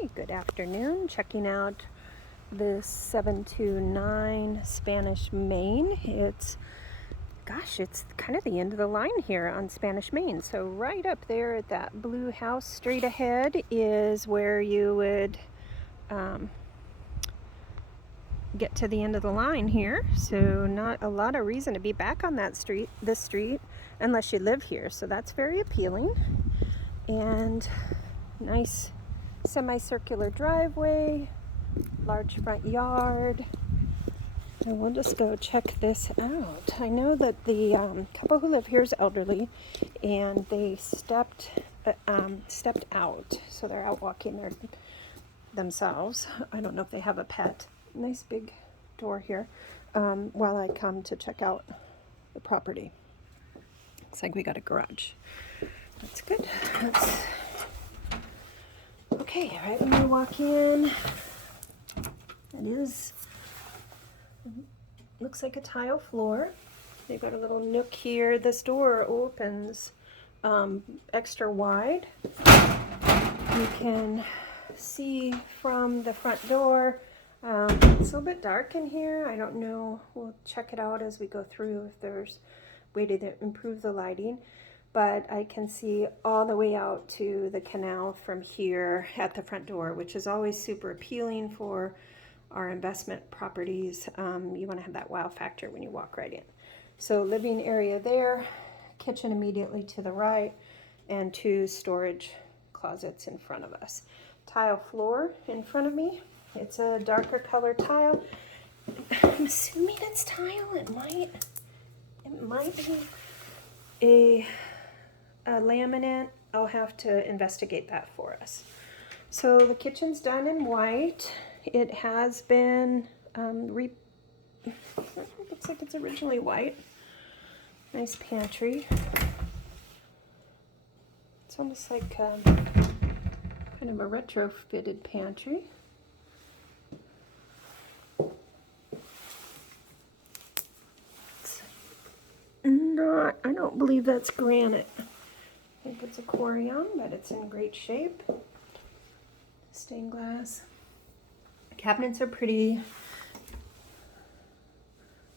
Hey, good afternoon. Checking out this 729 Spanish Main. It's kind of the end of the line here on Spanish Main. So right up there at that blue house straight ahead is where you would get to the end of the line here. So not a lot of reason to be back on this street, unless you live here. So that's very appealing. And nice semicircular driveway, large front yard. And we'll just go check this out. I know that the couple who live here is elderly, and they stepped out, so they're out walking themselves. I don't know if they have a pet. Nice big door here. While I come to check out the property. Looks like we got a garage. That's good. Okay, right when you walk in, looks like a tile floor. They've got a little nook here. This door opens extra wide. You can see from the front door. It's a little bit dark in here. I don't know. We'll check it out as we go through if there's a way to improve the lighting. But I can see all the way out to the canal from here at the front door, which is always super appealing for our investment properties. You want to have that wow factor when you walk right in. So living area there, kitchen immediately to the right, and 2 storage closets in front of us. Tile floor in front of me. It's a darker color tile. I'm assuming it's tile. It might be a laminate. I'll have to investigate that for us. So the kitchen's done in white. It has been looks like it's originally white. Nice pantry. It's almost like kind of a retrofitted pantry. I don't believe that's granite. I think it's a Corian, but it's in great shape. Stained glass. Cabinets are pretty.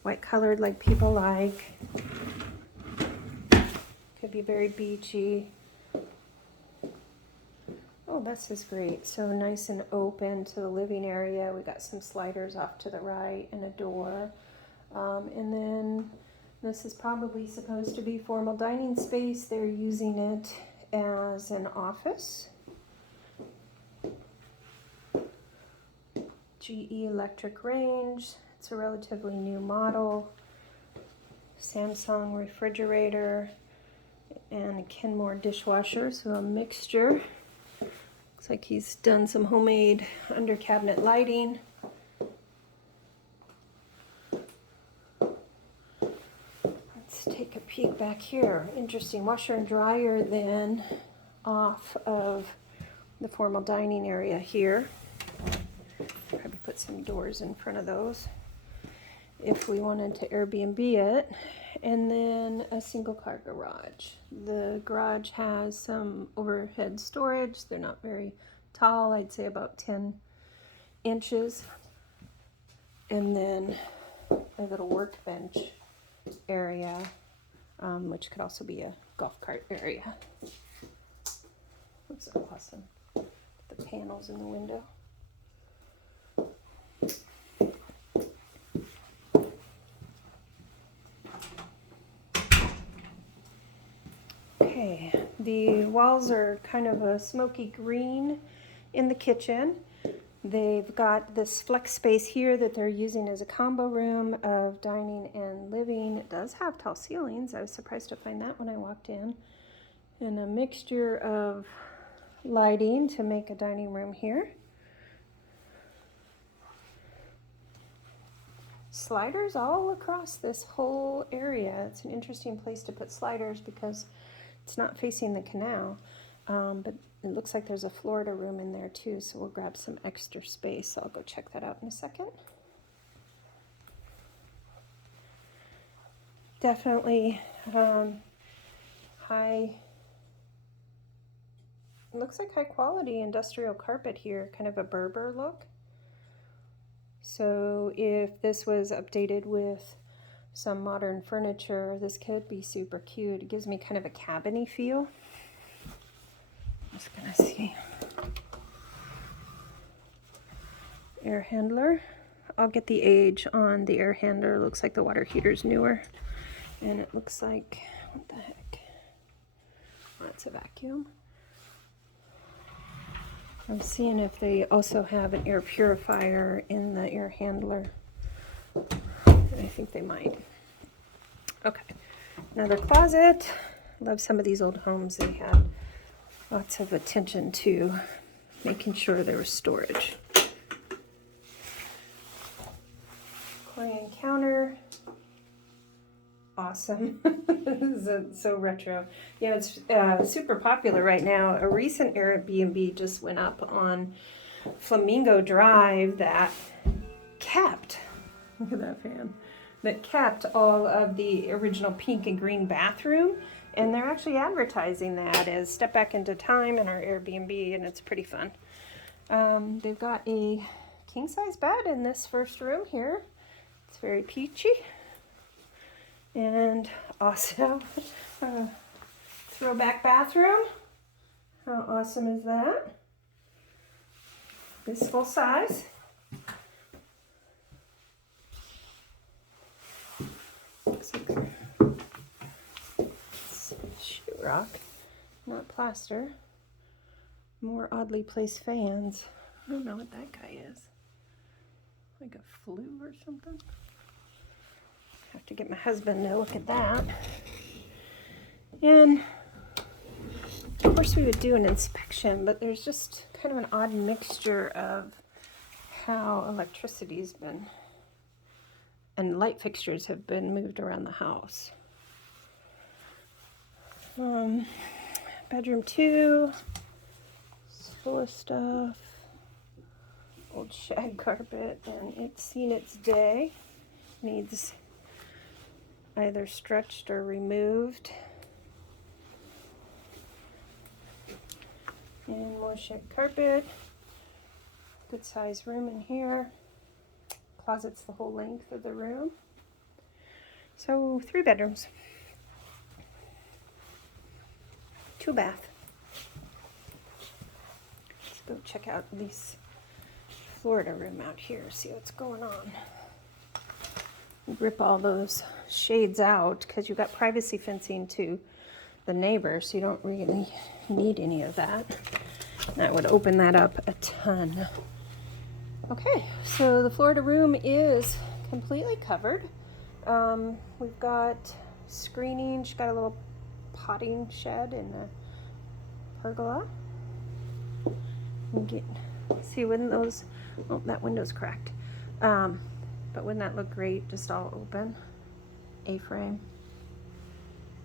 White colored like people like. Could be very beachy. Oh, this is great. So nice and open to the living area. We got some sliders off to the right and a door. And then this is probably supposed to be formal dining space. They're using it as an office. GE electric range. It's a relatively new model. Samsung refrigerator and a Kenmore dishwasher, so a mixture. Looks like he's done some homemade under cabinet lighting. Let's take a peek back here. Interesting, washer and dryer then off of the formal dining area here. Probably put some doors in front of those if we wanted to Airbnb it. And then a single car garage. The garage has some overhead storage. They're not very tall, I'd say about 10 inches. And then a little workbench area, which could also be a golf cart area. Those are awesome. The panels in the window. Okay, the walls are kind of a smoky green in the kitchen. They've got this flex space here that they're using as a combo room of dining and living. It does have tall ceilings. I was surprised to find that when I walked in. And a mixture of lighting to make a dining room here. Sliders all across this whole area. It's an interesting place to put sliders because it's not facing the canal, but it looks like there's a Florida room in there too, so we'll grab some extra space. I'll go check that out in a second. Definitely high It looks like high quality industrial carpet here, kind of a Berber look. So if this was updated with some modern furniture, this could be super cute. It gives me kind of a cabiny feel. I'm just gonna see. Air handler. I'll get the age on the air handler. Looks like the water heater's newer. And it looks like, what the heck? Oh, it's a vacuum. I'm seeing if they also have an air purifier in the air handler. I think they might. Okay, another closet. Love some of these old homes. They had lots of attention to making sure there was storage. Korean counter. Awesome. This is so retro. Yeah, it's super popular right now. A recent Airbnb just went up on Flamingo Drive that kept, look at that fan, that kept all of the original pink and green bathroom, and they're actually advertising that as Step Back into Time in our Airbnb, and it's pretty fun. They've got a king-size bed in this first room here. It's very peachy. And also throwback bathroom. How awesome is that? This full size. Looks like sheetrock, not plaster. More oddly placed fans. I don't know what that guy is. Like a flue or something? Have to get my husband to look at that. And of course we would do an inspection, but there's just kind of an odd mixture of how electricity's been and light fixtures have been moved around the house. Bedroom 2, it's full of stuff. Old shag carpet, and it's seen its day. Needs either stretched or removed. And more shag carpet. Good size room in here. Closet's the whole length of the room. So 3 bedrooms. 2 bath. Let's go check out this Florida room out here, see what's going on. Rip all those shades out because you've got privacy fencing to the neighbor, so you don't really need any of that. That would open that up a ton. Okay, so the Florida room is completely covered. We've got screening. She's got a little potting shed in the pergola. See when those, oh, that window's cracked. But wouldn't that look great, just all open? A-frame.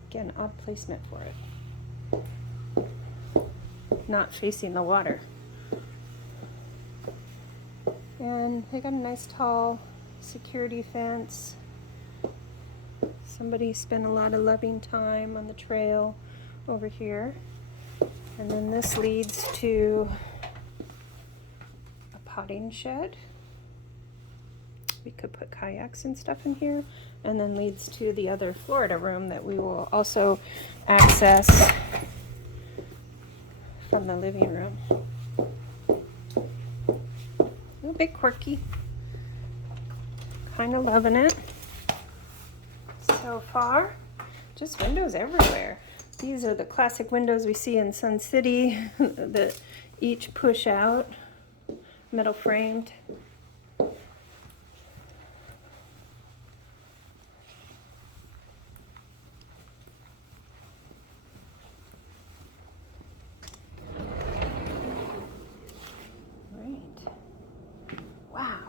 Again, odd placement for it. Not facing the water. And they got a nice tall security fence. Somebody spent a lot of loving time on the trail over here. And then this leads to a potting shed. We could put kayaks and stuff in here, and then leads to the other Florida room that we will also access from the living room. A bit quirky. Kind of loving it so far. Just windows everywhere. These are the classic windows we see in Sun City that each push out, metal framed.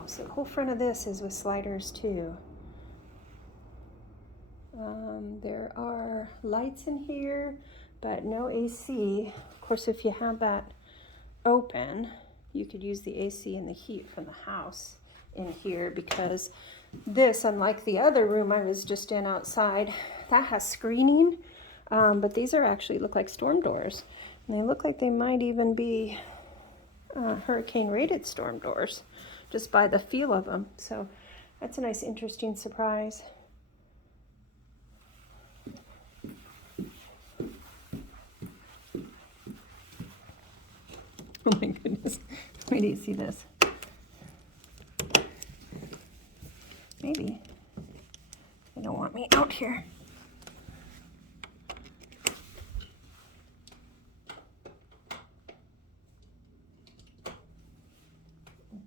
So the whole front of this is with sliders too. There are lights in here, but no AC. Of course, if you have that open, you could use the AC and the heat from the house in here, because this, unlike the other room I was just in outside, that has screening, but these are actually look like storm doors. And they look like they might even be hurricane rated storm doors, just by the feel of them. So that's a nice, interesting surprise. Oh my goodness, wait till you see this. Maybe they don't want me out here.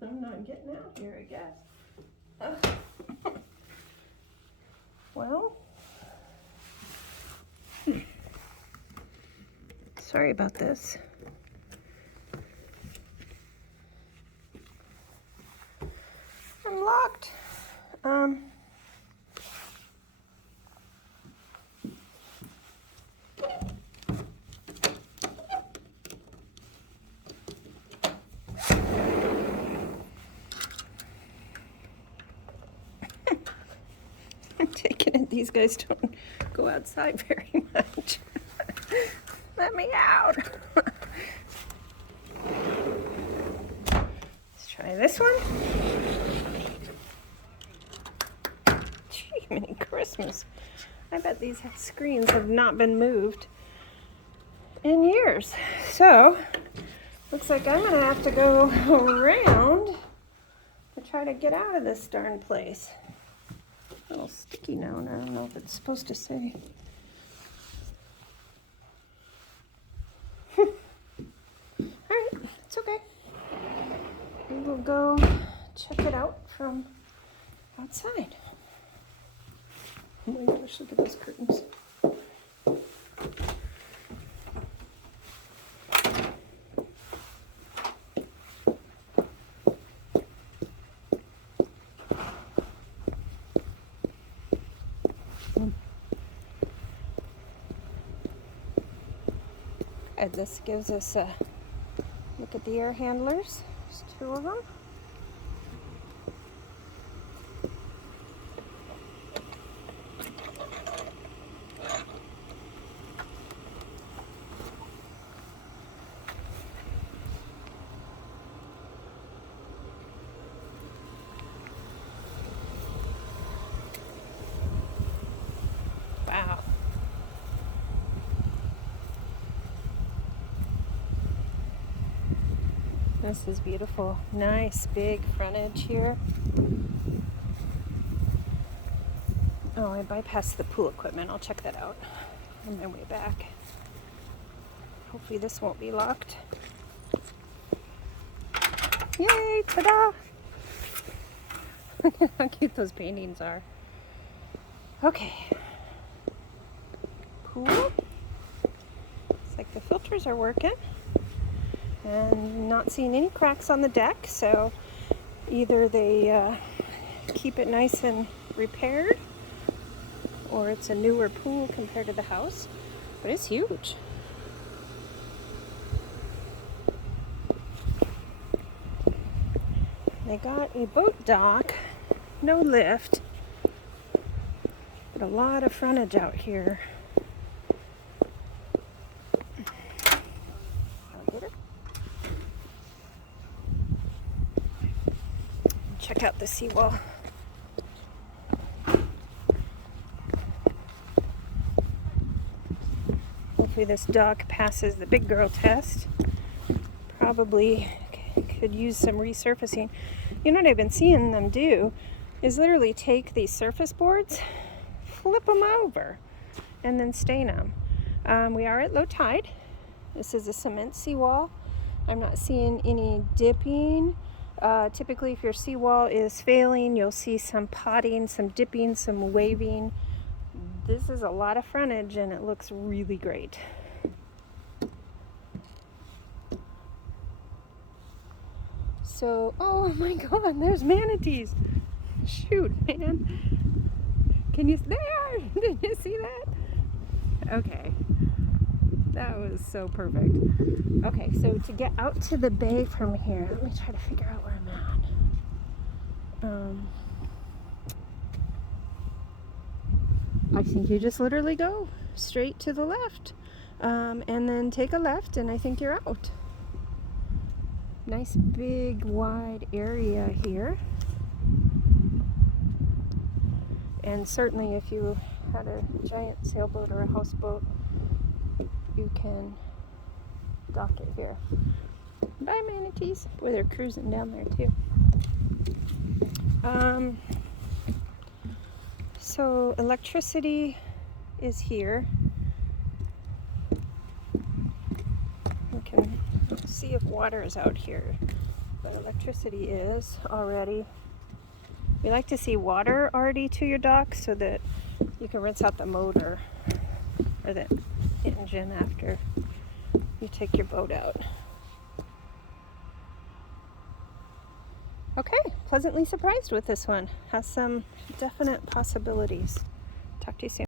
I'm not getting out here, I guess. Well, sorry about this. I'm locked. I'm taking it. These guys don't go outside very much. Let me out. Let's try this one. Gee, many Christmas. I bet these screens have not been moved in years. So, looks like I'm gonna have to go around to try to get out of this darn place. A little sticky now, and I don't know if it's supposed to say. Alright, it's okay. We will go check it out from outside. Oh my gosh, look at those curtains. And this gives us a look at the air handlers. There's two of them. Wow. This is beautiful. Nice big frontage here. Oh, I bypassed the pool equipment. I'll check that out on my way back. Hopefully this won't be locked. Yay, ta-da! Look at how cute those paintings are. Okay. Pool. Looks like the filters are working. And not seeing any cracks on the deck, so either they keep it nice and repaired, or it's a newer pool compared to the house, but it's huge. They got a boat dock, no lift, but a lot of frontage out here. Check out the seawall. Hopefully this dock passes the big girl test. Probably could use some resurfacing. You know what I've been seeing them do is literally take these surface boards, flip them over, and then stain them. We are at low tide. This is a cement seawall. I'm not seeing any dipping. Typically, if your seawall is failing, you'll see some potting, some dipping, some waving. This is a lot of frontage, and it looks really great. So, oh my God, there's manatees. Shoot, man. Can you, there, did you see that? Okay. That was so perfect. Okay, so to get out to the bay from here, let me try to figure out where I'm at. I think you just literally go straight to the left. And then take a left and I think you're out. Nice big wide area here. And certainly if you had a giant sailboat or a houseboat, you can dock it here. Bye, manatees. Boy, they're cruising down there too. So electricity is here. We can see if water is out here, but electricity is already. We like to see water already to your dock so that you can rinse out the motor or the engine after you take your boat out. Okay, pleasantly surprised with this one. Has some definite possibilities. Talk to you soon.